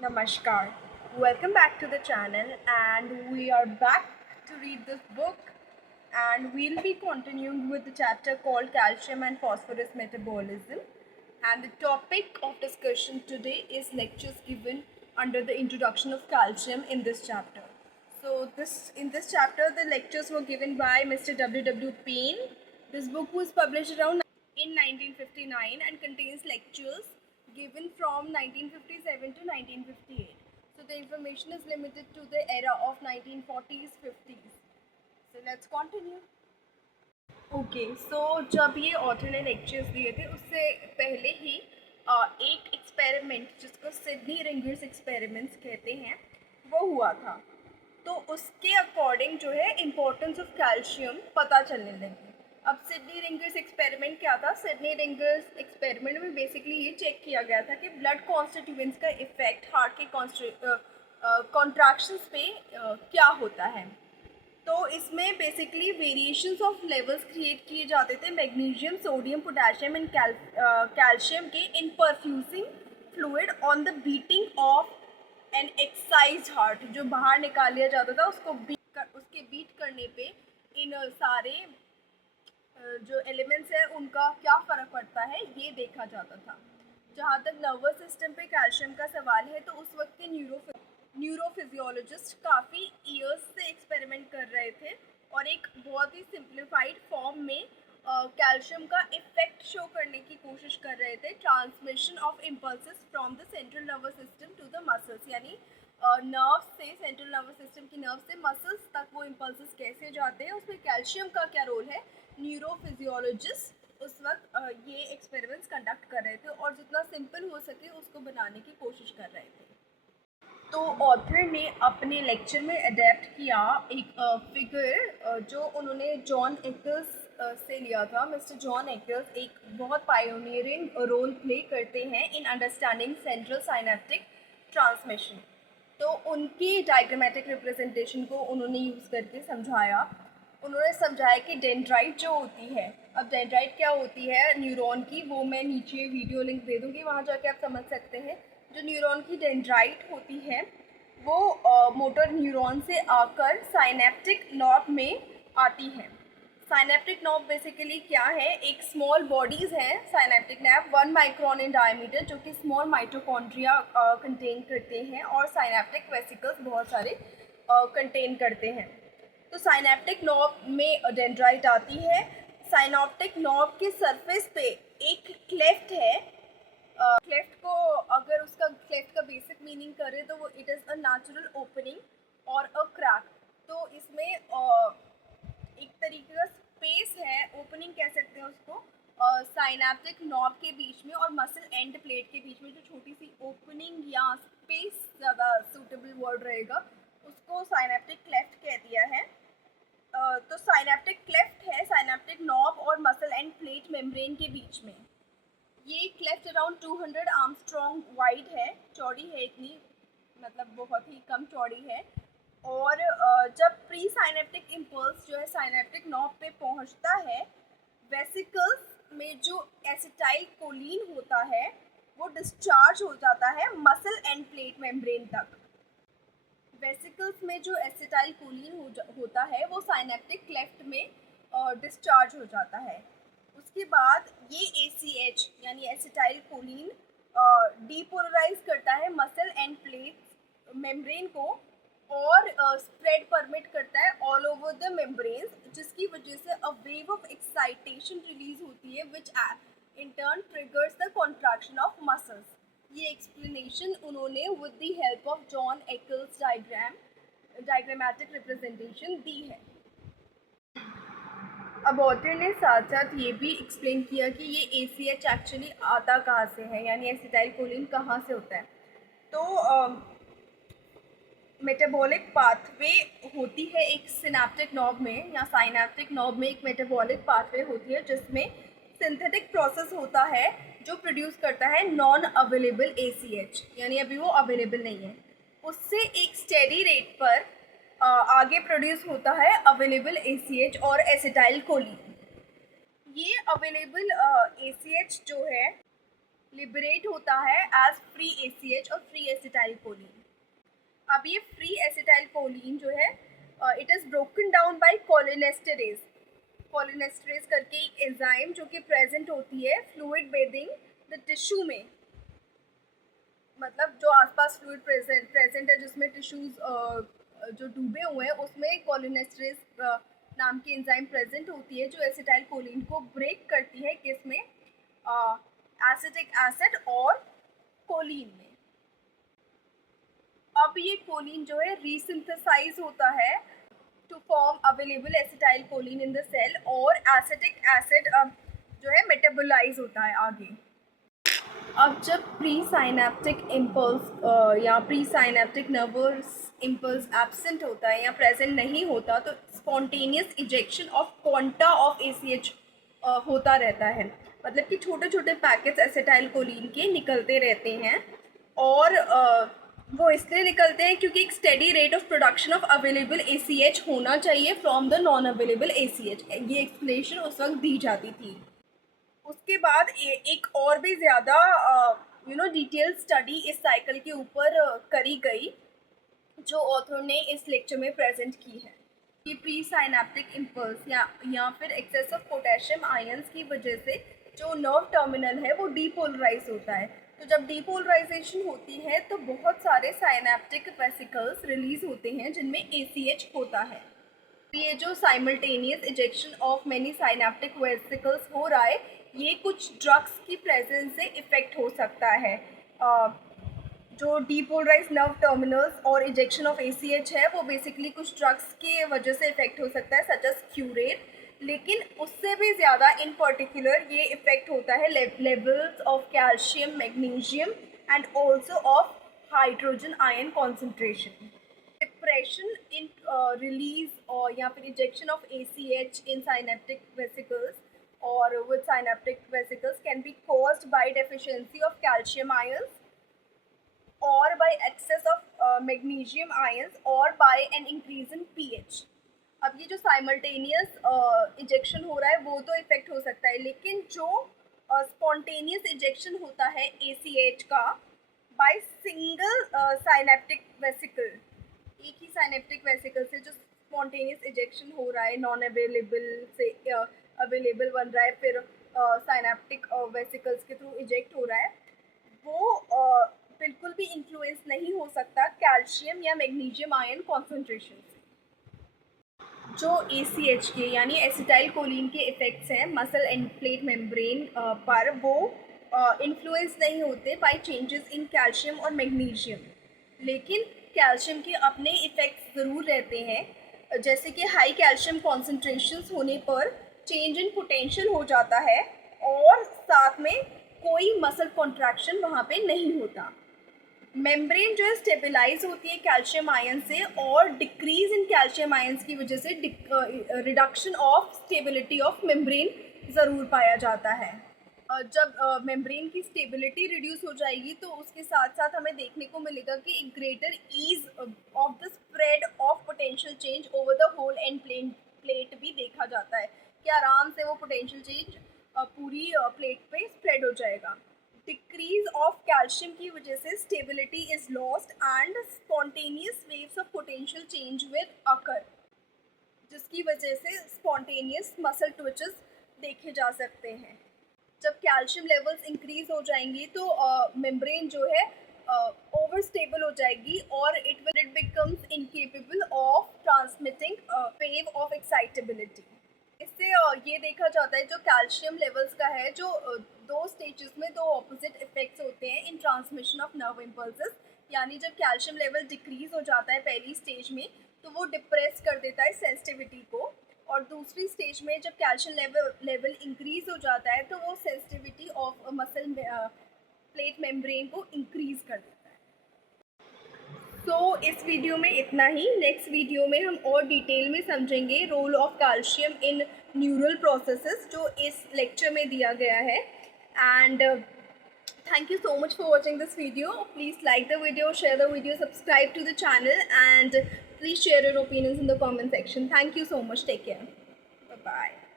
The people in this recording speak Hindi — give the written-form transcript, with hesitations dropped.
Namaskar. Welcome back to the channel, and we are back to read this book, and we'll be continuing with the chapter called Calcium and Phosphorus Metabolism. And the topic of discussion today is lectures given under the introduction of calcium in this chapter. So in this chapter the lectures were given by Mr. W. W. Payne. This book was published around in 1959 and contains lectures given from 1957 to 1958. So the information is limited to the era of 1940s 50s. So let's continue. Okay so जब ये ऑथर ने लेक्चर्स दिए थे उससे पहले ही एक एक्सपेरिमेंट जिसको सिडनी रिंगर्स एक्सपेरिमेंट्स कहते हैं वो हुआ था। तो उसके अकॉर्डिंग जो है इम्पोर्टेंस ऑफ कैल्शियम पता चलने लगी। अब सिडनी रिंगर्स एक्सपेरिमेंट क्या था? सिडनी रिंगर्स एक्सपेरिमेंट में बेसिकली ये चेक किया गया था कि ब्लड कॉन्स्टिट्यूएंट्स का इफेक्ट हार्ट के कॉन्ट्रैक्शंस पे क्या होता है। तो इसमें basically variations of levels create किए जाते थे magnesium, sodium, potassium and calcium के in perfusing fluid on the beating of an exercise heart. जो बाहर निकाल लिया जाता था उसको उसके बीट करने पे इन सारे जो एलिमेंट्स हैं उनका क्या फ़र्क पड़ता है ये देखा जाता था। जहाँ तक नर्वस सिस्टम पे कैल्शियम का सवाल है तो उस वक्त के न्यूरोफिजियोलॉजिस्ट काफ़ी ईयर्स से एक्सपेरिमेंट कर रहे थे और एक बहुत ही सिंप्लीफाइड फॉर्म में कैल्शियम का इफेक्ट शो करने की कोशिश कर रहे थे। Transmission of impulses from the central nervous system to the muscles, यानी नर्व से सेंट्रल नर्वस सिस्टम की नर्व से मसल्स तक वो इम्पल्सेस कैसे जाते हैं, उसमें कैल्शियम का क्या रोल है। न्यूरोफिजियोलॉजिस्ट उस वक्त ये एक्सपेरिमेंट्स कंडक्ट कर रहे थे और जितना सिंपल हो सके उसको बनाने की कोशिश कर रहे थे। तो ऑथर ने अपने लेक्चर में अडेप्ट किया एक फिगर जो उन्होंने जॉन एक्ल्स से लिया था। मिस्टर जॉन एक्ल्स एक बहुत पायोनियरिंग रोल प्ले करते हैं in understanding central synaptic transmission. तो उनकी डायग्रामेटिक रिप्रेजेंटेशन को उन्होंने यूज़ करके समझाया। उन्होंने समझाया कि डेंड्राइट जो होती है, अब डेंड्राइट क्या होती है न्यूरॉन की, वो मैं नीचे वीडियो लिंक दे दूँगी, वहाँ जाके आप समझ सकते हैं। जो न्यूरॉन की डेंड्राइट होती है वो मोटर न्यूरॉन से आकर साइनेप्टिक नॉब में आती है। साइनेप्टिक नॉब बेसिकली क्या है? एक स्मॉल बॉडीज़ हैं synaptic knob 1 micron in diameter, जो कि स्मॉल माइटोकॉन्ड्रिया कंटेन करते हैं और साइनेप्टिक वेसिकल्स बहुत सारे कंटेन करते हैं। तो साइनेप्टिक नॉब में डेंड्राइट आती है। साइनेप्टिक नॉब के सरफेस पे एक क्लेफ्ट है। क्लेफ्ट को अगर उसका क्लेफ्ट का बेसिक मीनिंग करें तो वो it is a natural opening और अ क्रैक। तो इसमें एक तरीके का स्पेस है, ओपनिंग कह सकते हैं उसको, साइनेप्टिक नॉब के बीच में और मसल एंड प्लेट के बीच में जो छोटी सी ओपनिंग या स्पेस ज़्यादा सूटेबल वर्ड रहेगा, उसको साइनेप्टिक क्लेफ्ट कह दिया है। तो साइनेप्टिक क्लेफ्ट है साइनेप्टिक नॉब और मसल एंड प्लेट मेम्ब्रेन के बीच में। ये क्लेफ्ट अराउंड 200 आर्मस्ट्रॉन्ग वाइड है, चौड़ी है इतनी, मतलब बहुत ही कम चौड़ी है। और जब प्री साइनेप्टिक इम्पल्स जो है साइनेप्टिक नॉब पे पहुंचता है, वेसिकल्स में जो एसिटाइल कोलिन होता है वो डिस्चार्ज हो जाता है मसल एंड प्लेट मेम्ब्रेन तक। वेसिकल्स में जो एसिटाइल कोलिन होता है वो साइनेप्टिक क्लेफ्ट में डिस्चार्ज हो जाता है। उसके बाद ये ACH यानी एसिटाइल कोलिन डीपोलराइज करता है मसल एंड प्लेट मेम्ब्रेन को और स्प्रेड परमिट करता है ऑल ओवर द मेम्ब्रेन्स, जिसकी वजह से a wave of excitation release होती है which in turn triggers the contraction of muscles. ये एक्सप्लेनेशन उन्होंने with the help of John Eccles diagrammatic representation दी है। अब ऑथर ने साथ साथ ये भी एक्सप्लेन किया कि ये ACH एक्चुअली आता कहाँ से है, यानी एसिटाइल कोलिन कहाँ से होता है। तो मेटाबॉलिक पाथवे होती है एक सिनेप्टिक नॉब में या साइनेप्टिक नॉब में एक मेटाबॉलिक पाथवे होती है जिसमें सिंथेटिक प्रोसेस होता है जो प्रोड्यूस करता है नॉन अवेलेबल ACH, यानी अभी वो अवेलेबल नहीं है। उससे एक स्टेडी रेट पर आगे प्रोड्यूस होता है अवेलेबल ACH और एसिटाइल कोलिन। ये अवेलेबल ACH जो है लिबरेट होता है एज फ्री ACH और फ्री एसिटाइल कोलिन। अब ये फ्री एसिटाइल कोलिन जो है it is broken down by cholinesterase. Cholinesterase करके एक एंजाइम जो कि प्रेजेंट होती है फ्लूइड बेदिंग द टिश्यू में, मतलब जो आसपास फ्लूइड प्रेजेंट है जिसमें टिश्यूज जो डूबे हुए हैं उसमें कोलिनेस्टेरेज नाम की एंजाइम प्रेजेंट होती है जो एसिटाइल कोलिन को ब्रेक करती है किसमें, एसिटिक एसिड और कोलिन में। अब ये कोलिन जो है रीसिंथेसाइज होता है to form available acetyl choline in the cell और एसिटिक एसिड जो है मेटाबोलाइज होता है आगे। अब जब प्री साइनेप्टिक इम्पल्स या pre synaptic nervous impulse absent होता है या प्रेजेंट नहीं होता तो spontaneous ejection of quanta of ACH होता रहता है, मतलब कि छोटे छोटे पैकेट्स एसिटाइल कोलिन के निकलते रहते हैं और वो इसलिए निकलते हैं क्योंकि एक steady rate of production of available ACH होना चाहिए from the non available ACH। ये एक्सप्लेनेशन उस वक्त दी जाती थी। उसके बाद एक और भी ज़्यादा डिटेल स्टडी इस साइकिल के ऊपर करी गई जो ऑथर ने इस लेक्चर में प्रेजेंट की है कि प्री साइनेप्टिक इम्पल्स या फिर एक्सेस ऑफ पोटेशियम आयंस की वजह से जो नर्व टर्मिनल है वो डीपोलराइज होता है। तो जब डीपोलराइजेशन होती है तो बहुत सारे साइनेप्टिक वेसिकल्स रिलीज होते हैं जिनमें ACH होता है। ये जो simultaneous ejection of many synaptic vesicles हो रहा है ये कुछ ड्रग्स की प्रेजेंस से इफ़ेक्ट हो सकता है। जो डीपोलराइज नर्व टर्मिनल्स और इजेक्शन ऑफ ACH है वो बेसिकली कुछ ड्रग्स की वजह से इफ़ेक्ट हो सकता है सच एज क्यूरेट, लेकिन उससे भी ज़्यादा इन पर्टिकुलर ये इफ़ेक्ट होता है levels of calcium, magnesium and also of hydrogen ion concentration. Depression in release और या फिर ejection of ACH in synaptic vesicles or with synaptic vesicles can be caused by deficiency of calcium ions or by excess of magnesium ions or by an increase in pH। अब ये जो साइमल्टेनियस इजेक्शन हो रहा है वो तो इफेक्ट हो सकता है, लेकिन जो स्पॉन्टेनियस इजेक्शन होता है ACH का बाय सिंगल साइनेप्टिक वेसिकल, एक ही साइनेप्टिक वेसिकल से जो स्पॉन्टेनियस इजेक्शन हो रहा है नॉन अवेलेबल से अवेलेबल बन रहा है फिर साइनेप्टिक वेसिकल्स के थ्रू इजेक्ट हो रहा है, वो बिल्कुल भी इन्फ्लुएंस नहीं हो सकता कैल्शियम या मैग्नीशियम आयन कॉन्सेंट्रेशन से। जो ACH के यानी एसिटाइल कोलिन के इफ़ेक्ट्स हैं मसल एंड प्लेट मेम्ब्रेन पर वो इन्फ्लुएंस नहीं होते बाय चेंजेस इन कैल्शियम और मैग्नीशियम, लेकिन कैल्शियम के अपने इफ़ेक्ट्स ज़रूर रहते हैं, जैसे कि हाई कैल्शियम कॉन्सेंट्रेशंस होने पर चेंज इन पोटेंशियल हो जाता है और साथ में कोई मसल कॉन्ट्रैक्शन वहाँ पे नहीं होता। मेम्ब्रेन जो है स्टेबलाइज होती है कैल्शियम आयन से और डिक्रीज इन कैल्शियम आयंस की वजह से reduction of stability of membrane ज़रूर पाया जाता है। जब मेम्ब्रेन की स्टेबिलिटी रिड्यूस हो जाएगी तो उसके साथ साथ हमें देखने को मिलेगा कि एक greater ease of the spread of potential change over the whole end plate भी देखा जाता है कि आराम से वो पोटेंशियल चेंज पूरी प्लेट पे स्प्रेड हो जाएगा। डिक्रीज ऑफ कैल्शियम की वजह से stability is lost and spontaneous waves of potential change will occur, जिसकी वजह से स्पॉन्टेनियस मसल ट्विचेस देखे जा सकते हैं। जब कैल्शियम लेवल्स इंक्रीज हो जाएंगी तो मेम्ब्रेन जो है ओवर स्टेबल हो जाएगी और it becomes incapable of transmitting wave of excitability. इससे ये देखा जाता है जो कैल्शियम लेवल्स का है जो दो स्टेजेस में दो ऑपोजिट इफेक्ट्स होते हैं इन ट्रांसमिशन ऑफ नर्व इम्पल्सेस, यानी जब कैल्शियम लेवल डिक्रीज हो जाता है पहली स्टेज में तो वो डिप्रेस कर देता है सेंसिटिविटी को, और दूसरी स्टेज में जब कैल्शियम लेवल इंक्रीज हो जाता है तो वो sensitivity of muscle plate membrane को इंक्रीज कर देता है। तो इस वीडियो में इतना ही। नेक्स्ट वीडियो में हम और डिटेल में समझेंगे role of calcium in neural processes जो इस लेक्चर में दिया गया है। And thank you so much for watching this video. Please like the video, share the video, subscribe to the channel, and please share your opinions in the comment section. Thank you so much. Take care. Bye bye.